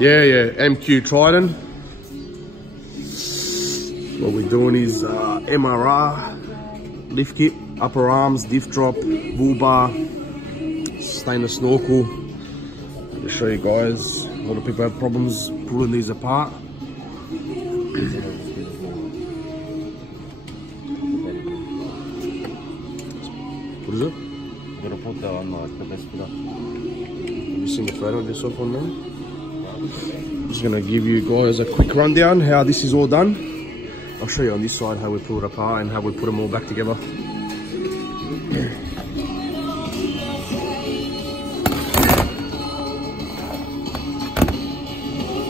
Yeah, MQ Triton. What we're doing is MRR, lift kit, upper arms, diff drop, bull bar, stainless snorkel. I'll show you guys. A lot of people have problems pulling these apart. What is it? I'm gonna put that on like the best fit up. Have you seen the photo of this off on there? I'm just gonna give you guys a quick rundown how this is all done. I'll show you on this side how we pull it apart and how we put them all back together.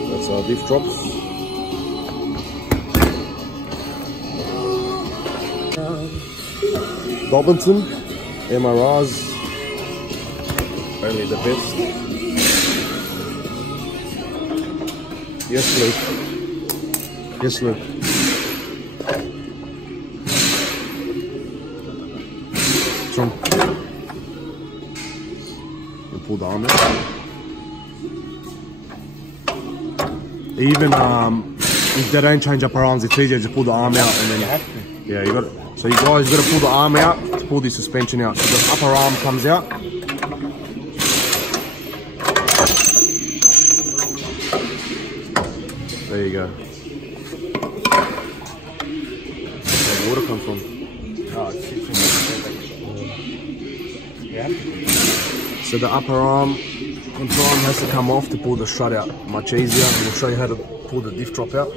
That's our diff drops. Dobinson, MRRs, only the best. Yes, Luke. Yes, Luke. Some. You pull the arm out. Even if they don't change up our arms, it's easier to pull the arm out and then. Yeah, you got it. So you guys got to pull the arm out to pull the suspension out. So the upper arm comes out. There you go. Where the water comes from? So the upper arm control arm has to come off to pull the strut out. Much easier. And we'll show you how to pull the diff drop out.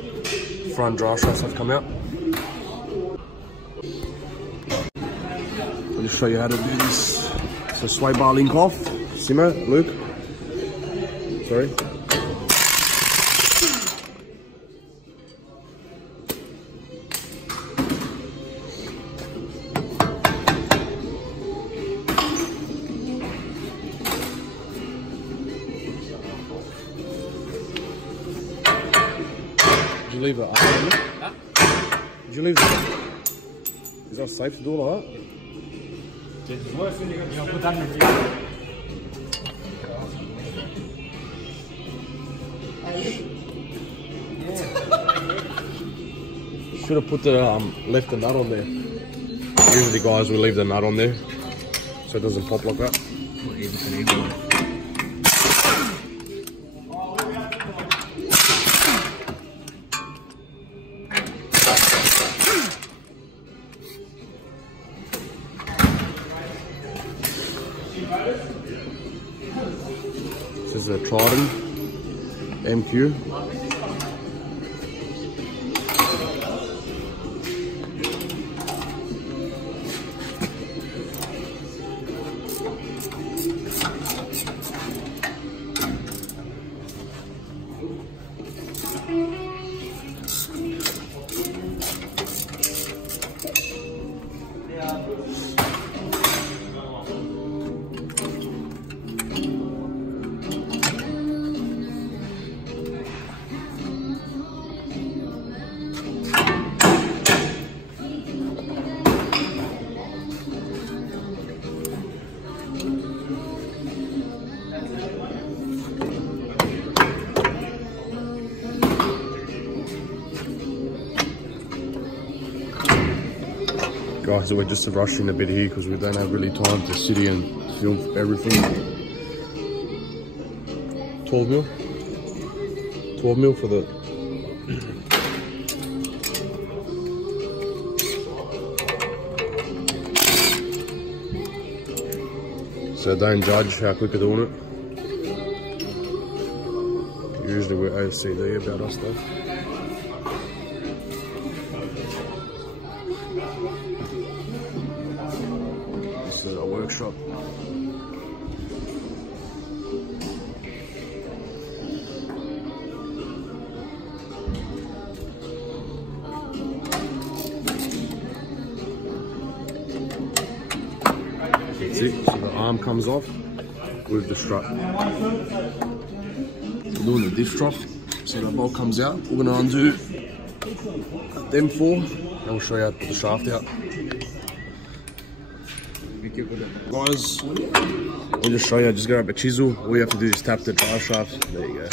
Front drive struts have to come out. I'll just show you how to do this. So sway bar link off. Simo, Luke. Sorry. Did you leave the arm on it? Did you leave the arm? Is that safe to do all that? Should have put the left the nut on there. Usually guys will leave the nut on there so it doesn't pop like that. This is a Triton MQ. Guys, we're just rushing a bit here because we don't have really time to sit here and film everything. 12 mil? 12 mil for the... So don't judge how quick they're doing it. Usually we're OCD about our stuff. This is a workshop. That's it. So the arm comes off with the strut. We're doing the diff drop, so the bolt comes out. We're going to undo them four, and we'll show you how to put the shaft out. Guys, we'll just show you. Just grab a chisel. All you have to do is tap the drive shaft. There you go.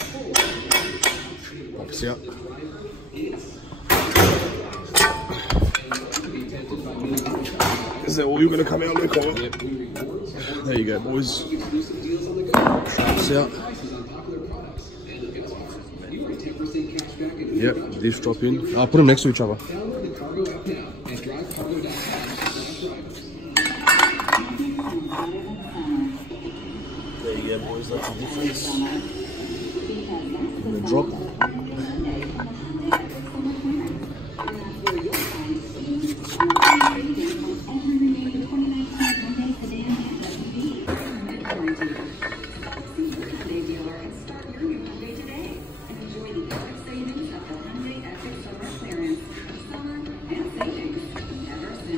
Straps out. Is that all you're going to come out, Luke? Yep. There you go, boys. Straps out. Yep, diff drop in. I'll put them next to each other. There you go, boys. That's the difference. And the drop.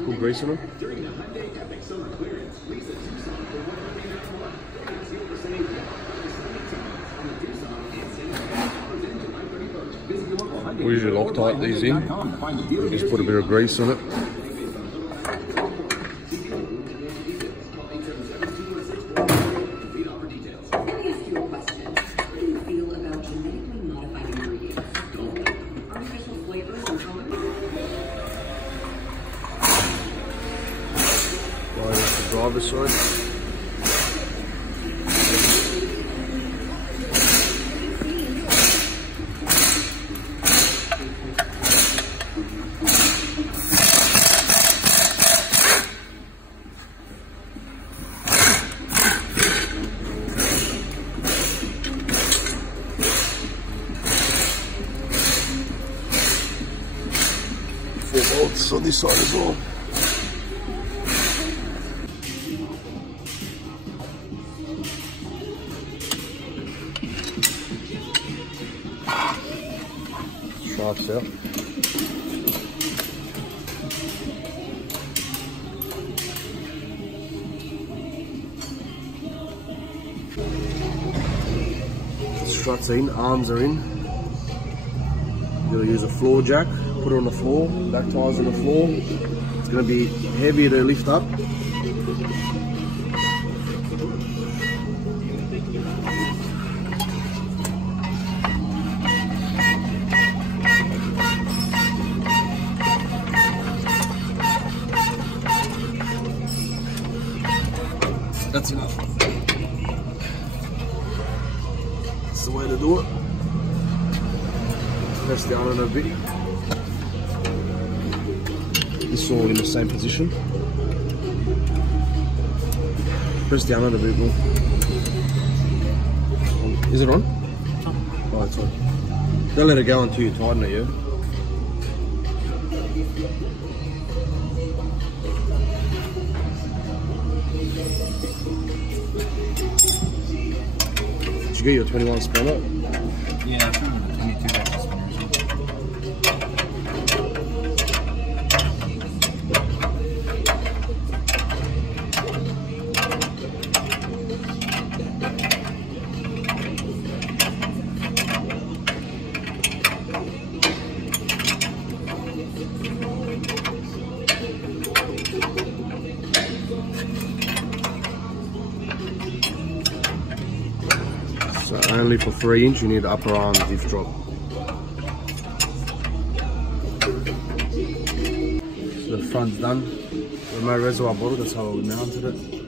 Cool grease on them. We usually Loctite these in. Just put a bit of grease on it. Right, that's the driver's side. Bolts on this side as well. Straps out. Struts in, arms are in. You're gonna use a floor jack. Put it on the floor, back tires on the floor. It's going to be heavier to lift up. That's enough. That's the way to do it. Press down on a bit. It's all in the same position. Press down on a bit more. Is it on? Oh, it's on. Don't let it go until you tighten it, yeah? Did you get your 21 spanner? Yeah, I think the 22 axis spinners. So only for 3 inch you need upper arm diff drop. So the front's done. With my reservoir bottle, that's how we mounted it.